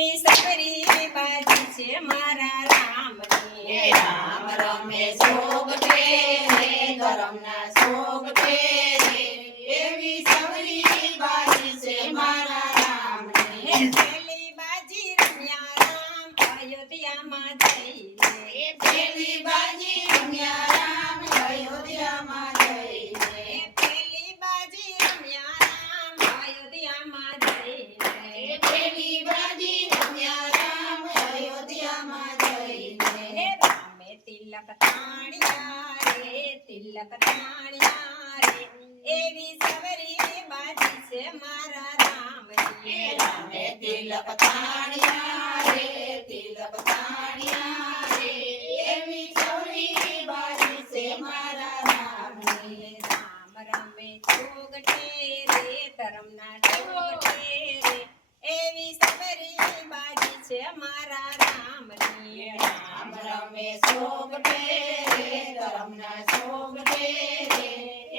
એવી સબરી બાજી છે મારા રામની રામ રમે સોગઠે રે ધરમના સોગઠે રે એવી સબરી બાજી છે મારા રામની પેલી બાજી રમ્યા રામ અયોધ્યામાં જઈને પેલી બાજી રમ્યા રામ અયોધ્યામાં જઈને પેલી બાજી રમ્યા રામ અયોધ્યામાં જઈને પેલી બાજી રમ્યા રામ અયોધ્યામાં જઈને રામે તિલક તાણ્યા રે તિલક તાણ્યા રે એવી સવરી બાજી છે મારા રામની રામે તિલક તાણ્યા રે તિલક તાણ્યા રે એવી સવરી બાજી છે મારા રામની રામ રમે ચોગઠે રે ધરમના ચોગઠે રે એવી સવરી બાજી છે મારા રામની રામ રમે સોગઠે રે ધરમના સોગઠે રે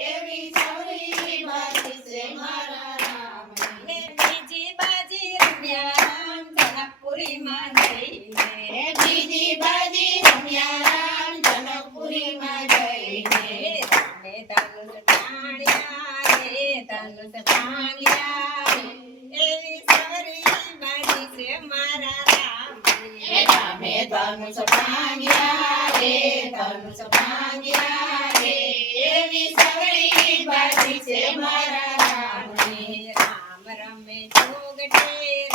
એવી સવરી બાજી છે મારા રામની બીજી બાજી રમ્યા રામ જનકપુરીમાં જઈને બીજી બાજી રમ્યા રામ જનકપુરીમાં જઈને રામે ધનુષ તાણ્યા રે ધનુષ તાણ્યા રે એવી સવરી બાજી છે મારા રામની રામે ધનુષ ભાંગ્યા રે ધનુષ ભાંગ્યા રે એવી સવરી બાજી છે મારા રામની રામ રમે ચોગઠે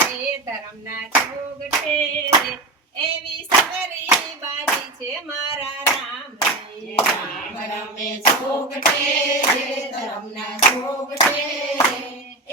રે ધરમના ચોગઠે રે એવી સવરી બાજી છે મારા રામની રામ રમે સોગઠે રે ધરમના સોગઠે રે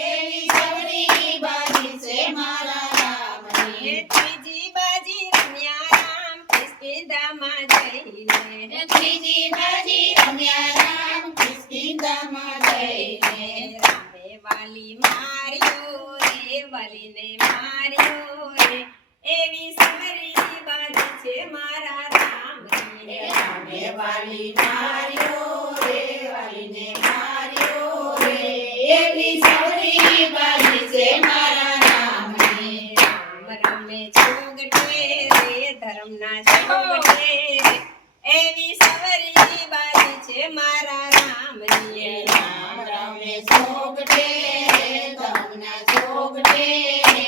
એવી સવરી બાજી છે મારા રામની ત્રીજી બાજી રમ્યા રામ કિષ્કિંધામાં જઈને ત્રીજી બાજી રમ્યા રામ કિષ્કિંધામાં જઈને રામે વાલી માર્યો રે વાલીને માર્યો રે એવી સવરી બાજી છે મારા રામની રામે વાલી માર્યો રે વાલીને માર્યો રે એવી સવરી બાજી છે મારા રામની રામ રમે ચોગઠે રે ધરમના ચોગઠે રે એવી સવરી બાજી છે મારા રામની રામ રમે સોગઠે રે ધમના સોગઠે રે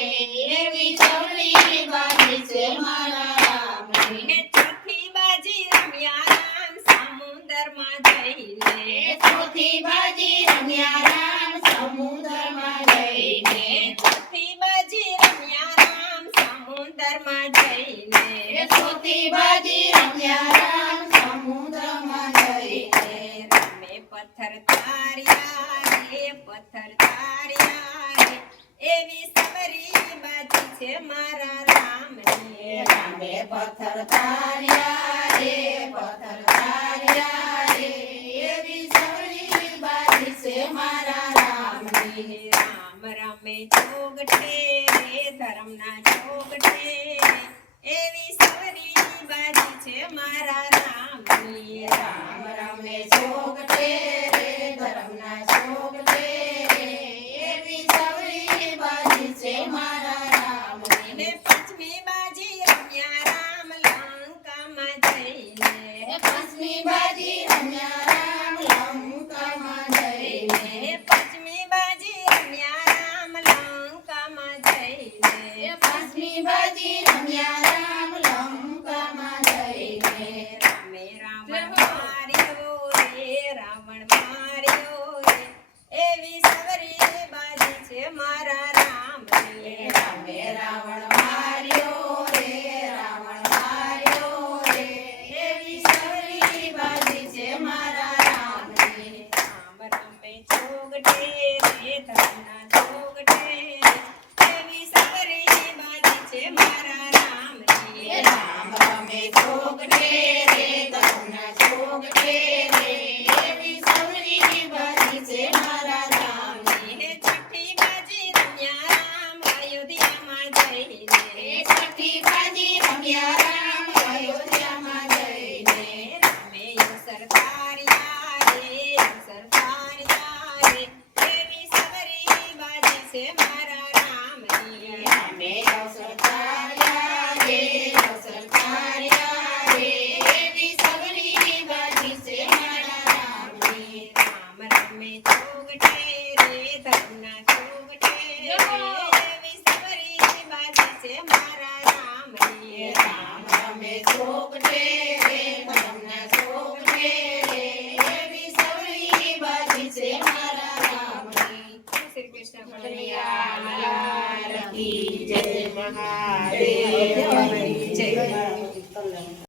એવી સવરી બાજી છે મારા રામની ચોથી બાજી રમ્યા રામ સમુદ્રમાં જઈને ચોથી બાજી રમ્યા રામ સમુદ્રમાં જઈને ચોથી બાજી રમ્યા રામ સમુદ્રમાં જઈને ચોથી બાજી રમ્યા રામ સમુદ્રમાં જઈને રામે પથ્થર તાર્યા રે પથ્થર તાર્યા રે એવી સવરી બાજી છે મારા રામની રામે પથ્થર તાર્યા રે પથ્થર તાર્યા રે એવી સવરી બાજી છે મારા રામની રામ રમે ચોગઠે રે ધરમના ચોગઠે રે એવી સવરી બાજી છે મારા રામની રામ રમે સોગઠે રે ધરમના સોગઠે રે એવી સવરી બાજી છે મારા રામની ને પાંચમી બાજી રમ્યા રામ લંકામાં જઈને પાંચમી બાજી રમ્યા રામ લંકામાં જઈને પાંચમી બાજી રમ્યા રામ લંકામાં જઈને પાંચમી બાજી રમ્યા રામ લંકામાં જઈને રામે રાવણ માર્યો રે રાવણ માર્યો રે એવી સવરી બાજી છે મારા રામની રામે રાવણ માર્યો રે રાવણ માર્યો રે એવી સવરી બાજી છે મારા રામની રામ રમે ચોગઠે રે ધરમના ચોગઠે રે એવી સવરી બાજી છે મારા રામની રામ રમે સોગઠે રે ધરમના સોગઠે રે એવી સવરી બાજી છે મારા રામની ને છઠ્ઠી બાજી રમ્યા રામ અયોધ્યામાં જઈને છઠ્ઠી બાજી રમ્યા રામ અયોધ્યામાં જઈને રામે અવસર તાર્યા રે એવી સવરી બાજી છે મારા રામની રામે અવસર કનૈયા લાલ કી જય. મહાદેવ જય.